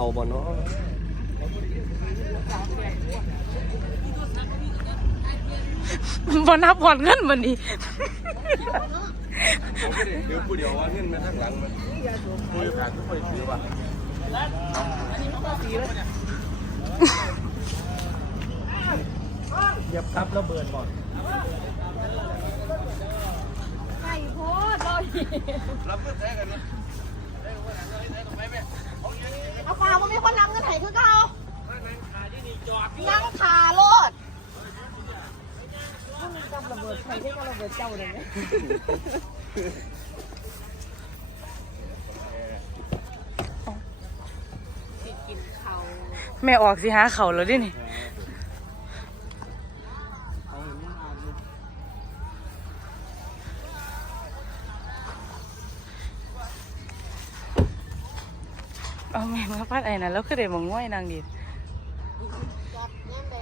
เอาบ่เนาะบ่นับผ่อนเงินบัดนี้เดี๋ยวผู้เดียวว่าเงินมาทางหลังมันผู้อยู่กลางก็ค่อยถือว่าเหยียบทับระเบิดบ่อนไก่โพดเลยรับเพื่อแท้กันนะ เอาปลามันมีคนนำเงินไถคือเก่า นั่งขาโลดกับระเบิดใครที่ก็ระเบิดเจ้าเลยไหมแม่ออกสิหาเขาแล้วดินี่เอาแม่มาปัดไอ้นั่นแล้วคือได้มองง่วยนางดี จับแง่ใด